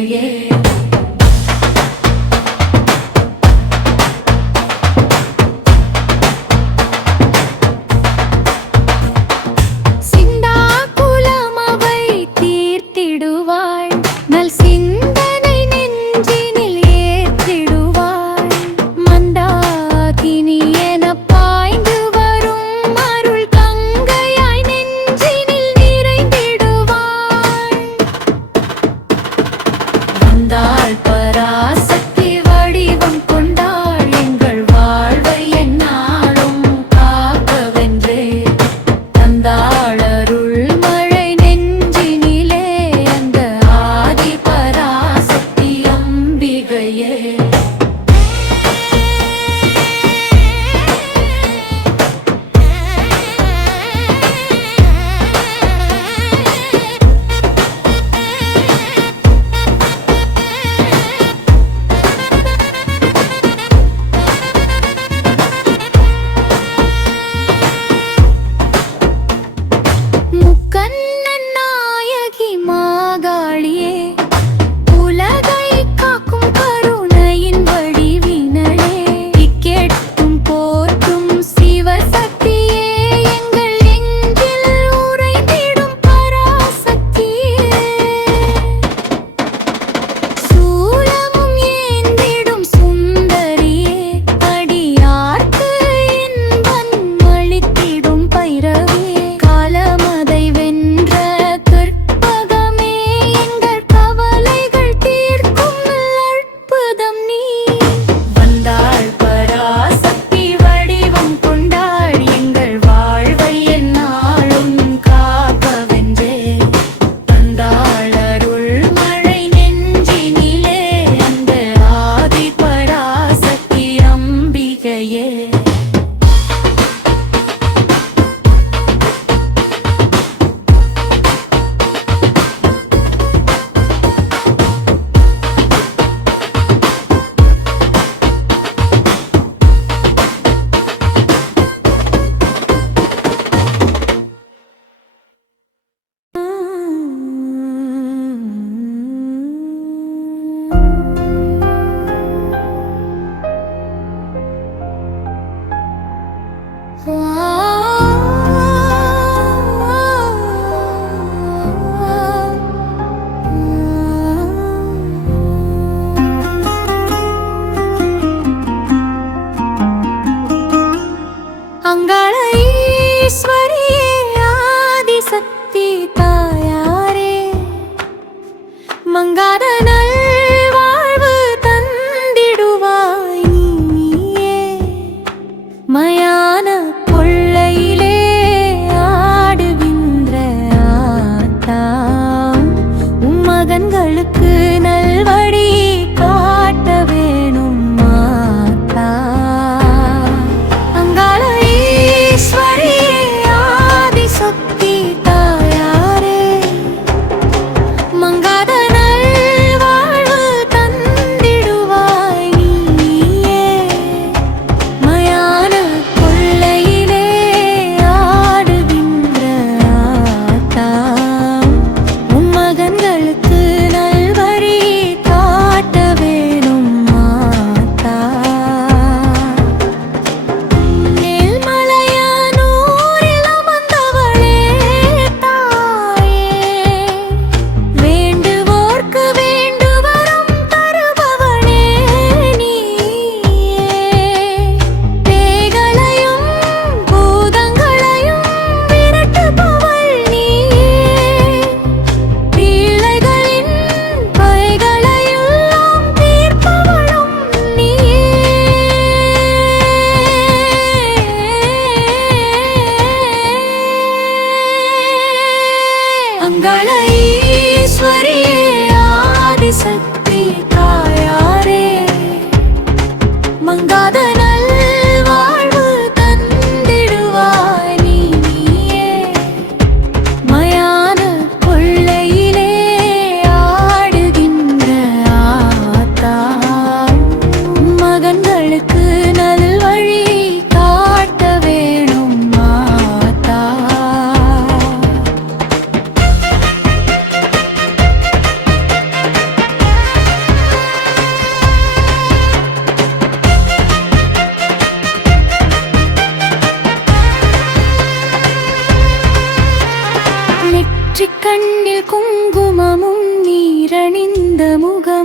அம்பிகையே. பராசக்தி வடிவம் கொண்டாள் எங்கள் வாழ்வை எந்நாளும் காக்கவென்றே தந்தாள் அருள் மழை நெஞ்சினிலே அந்த ஆதி பராசக்தி அம்பிகையே.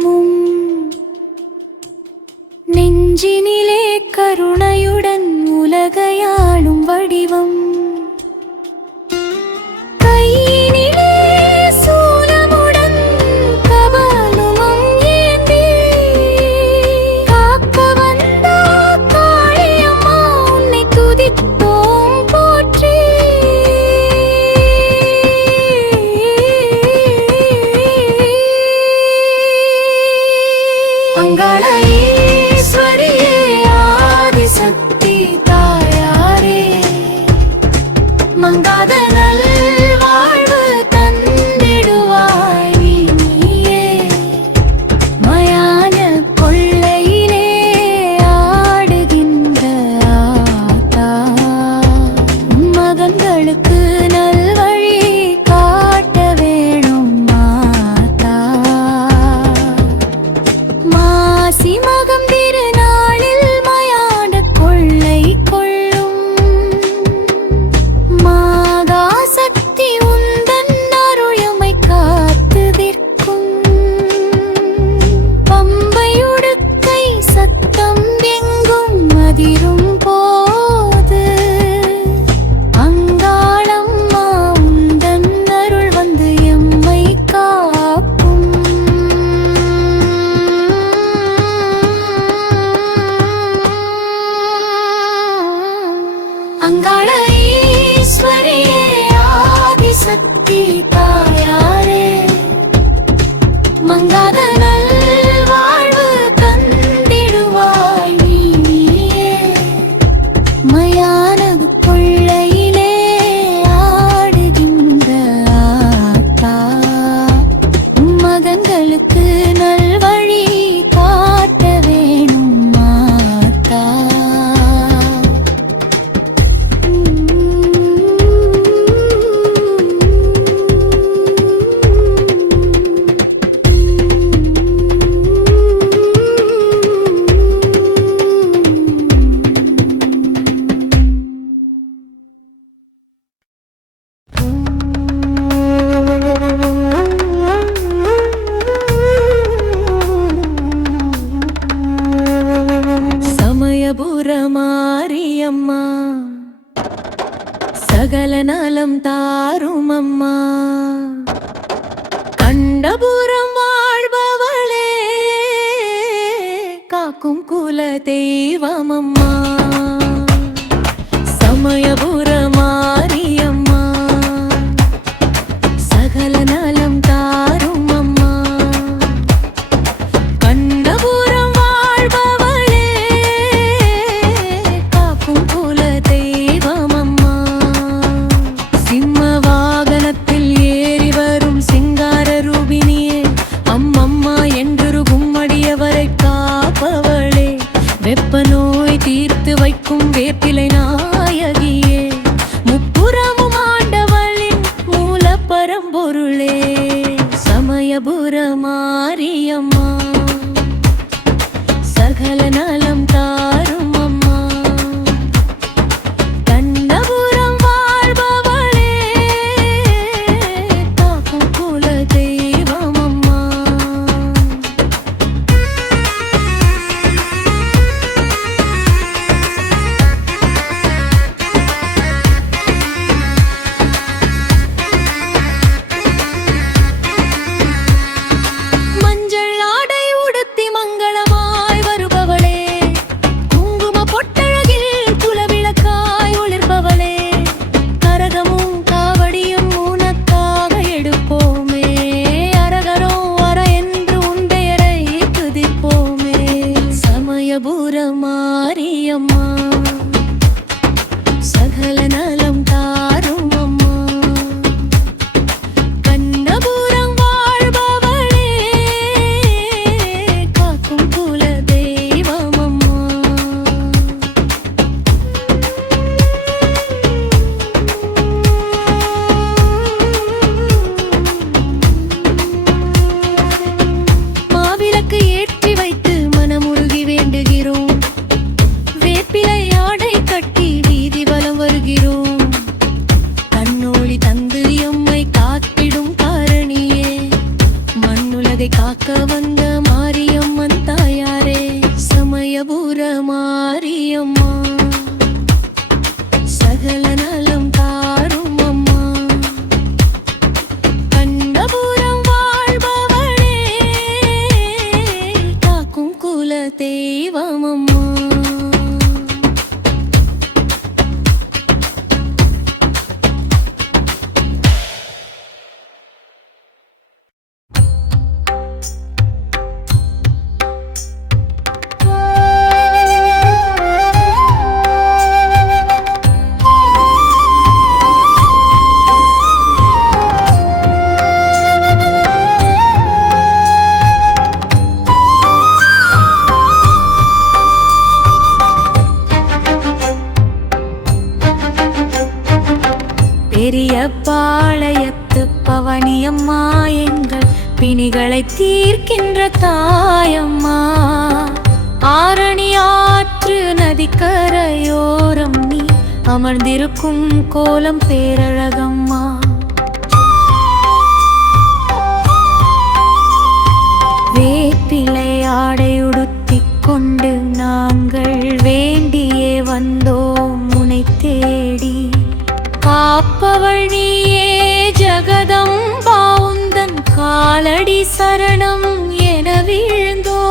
தெய்வமும் நெஞ்சினிலே கருணையுடன் உலகையாளும் வடிவம் கையினிலே சூலமுடன் கபாலமும் ஏந்தி காக்க வந்த காளியம்மா உன்னை துதித்தோம் போற்றி அங்காள ஈஸ்வரியே ஆதிசக்தி தாயாரே மங்காத நல்வாழ்வு தந்திடுவாய் நீயே மயான கொள்ளையிலே ஆடுகின்ற ஆத்தா மகன்களுக்கு நல்வழி காட்ட வேணும் மாதா மாசி மகம் திருநாளில் மயான கொள்ளை கொள்ளும் மாகாசக்தி உந்தன் அருளுமை காத்து நிற்கும் பம்பையுடுக்கை சத்தம் எங்கும் அதிரும் போது அங்காளம்மா உந்தன் அருள் வந்து எம்மை காக்கும் அங்காள ஈஸ்வரியே ஆதிசக்தி தாயாரே மங்காத நல்வாழ்வு தந்திடுவாய் நீயே மயானது கொள்ளையிலே ஆடுகின்ற ஆத்தா மகன்களுக்கு நல்வழி காட்ட வேணும் மாதா சமயபுர மாரியம்மா சகல நலம் தாரும் அம்மா கண்டபுரம் வாழ்பவளே காக்கும் குல தெய்வமம்மா சமயபுர மாரியம்மா சகல நலம் தாரும் அம்மா கண்டபுரம் வாழ்பவளே காக்கும் குல தெய்வமம்மா சிம்ம வாகனத்தில் ஏறி வரும் சிங்கார ரூபினியே அம்மம்மா என்றுருகும் அடியவரை காப்பவளே வெப்ப நோய் தீர்த்து வைக்கும் வேப்பிலை நாயகியே முப்புறமும் ஆண்டவளின் மூல பரம்பொருளே சமயபுர மாரியம்மா சகல நலம் தாரும் அம்மா கண்டபுரம் வாழ்பவளே காக்கும் குல தெய்வமம்மா தெய்வமம்மா. பெரிய பாளையத்து பவனியம்மா, எங்கள் பிணிகளை தீர்க்கின்ற தாயம்மா. ஆரணி ஆற்று நதிக்கரையோரம் நீ அமர்ந்திருக்கும் கோலம் பேரழகம்மா. வேப்பிலை ஆடை உடுத்திக் கொண்டு நாங்கள் வேண்டியே வந்தோம் உனை தேடி. காப்பவள் நீயே ஜகதம்பா, உந்தன் காலடி சரணம் என வீழ்ந்தோ.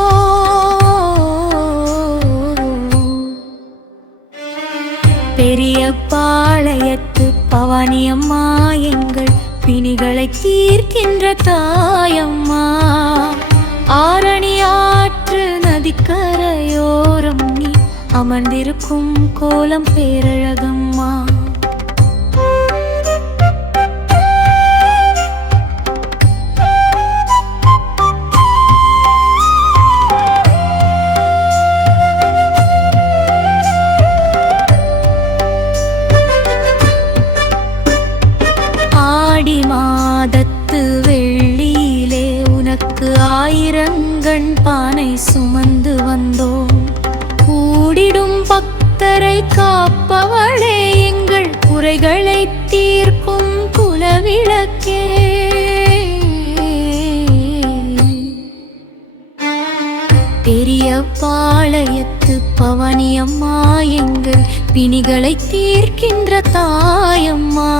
பெரிய பாளையத்து பவனியம்மா, எங்கள் பிணிகளை தீர்க்கின்ற தாயம்மா. ஆரணி ஆற்று நதிக்கரையோரம் நீ அமர்ந்திருக்கும் கோலம் பேரழகம்மா. ஆடி மாதத்து வெள்ளியிலே உனக்கு ஆயிரங்கண் பானை சுமந்து வந்தோம். கூடிடும் பக்தரை காப்பவளே, எங்கள் குறைகளை தீர்க்கும் குலவிளக்கே. பெரிய பாளையத்து பவனியம்மா, எங்கள் பிணிகளை தீர்க்கின்ற தாயம்மா.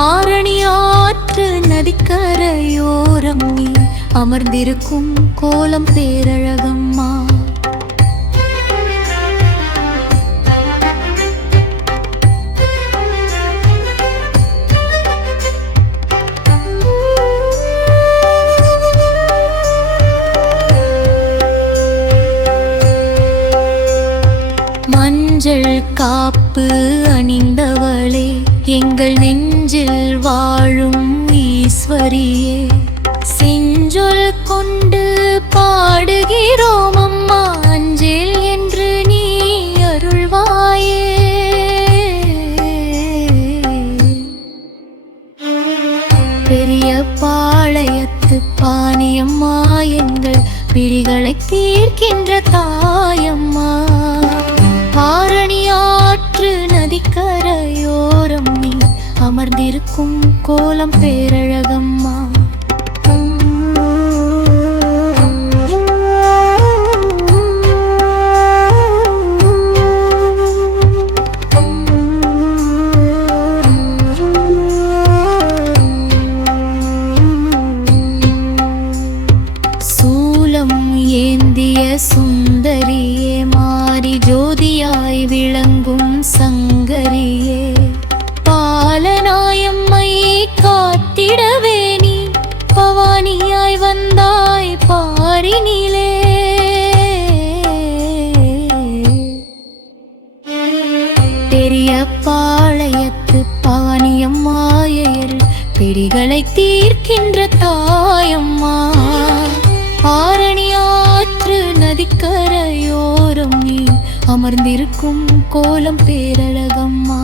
ஆரணி ஆற்று நதிக்கரையோரம் நீ அமர்ந்திருக்கும் கோலம் பேரழகம்மா. மஞ்சள் காப்பு அணிந்தவளே, எங்கள் நெஞ்சில் வாழும் ஈஸ்வரியே. செஞ்சொல் கொண்டு பாடுகிறோம் அம்மா, அஞ்சேல் என்று நீ அருள்வாயே. பெரிய பாளையத்து பாணியம்மா, எங்கள் பிடிகளை தீர்க்கின்ற தாயம்மா. ஆரணி ஆற்று நதிக்கரையோரம் நீ அமர்ந்திருக்கும் கோலம் பேரழகம்மா. சூலம் ஏந்திய சுந்தரியே, மாறி ஜோதியாய் விளங்கும் சங்கரியே. பாலனாயம்மை காத்திடவே நீ பவானியாய் வந்தாய் பாரினிலே. பெரிய பாளையத்து பவானியம்மா, பிடிகளை தீர்க்கின்ற தாயம்மா. ஆரணி ஆற்று நதிக்கரையோரம் நீ அமர்ந்திருக்கும் கோலம் பேரழகம்மா.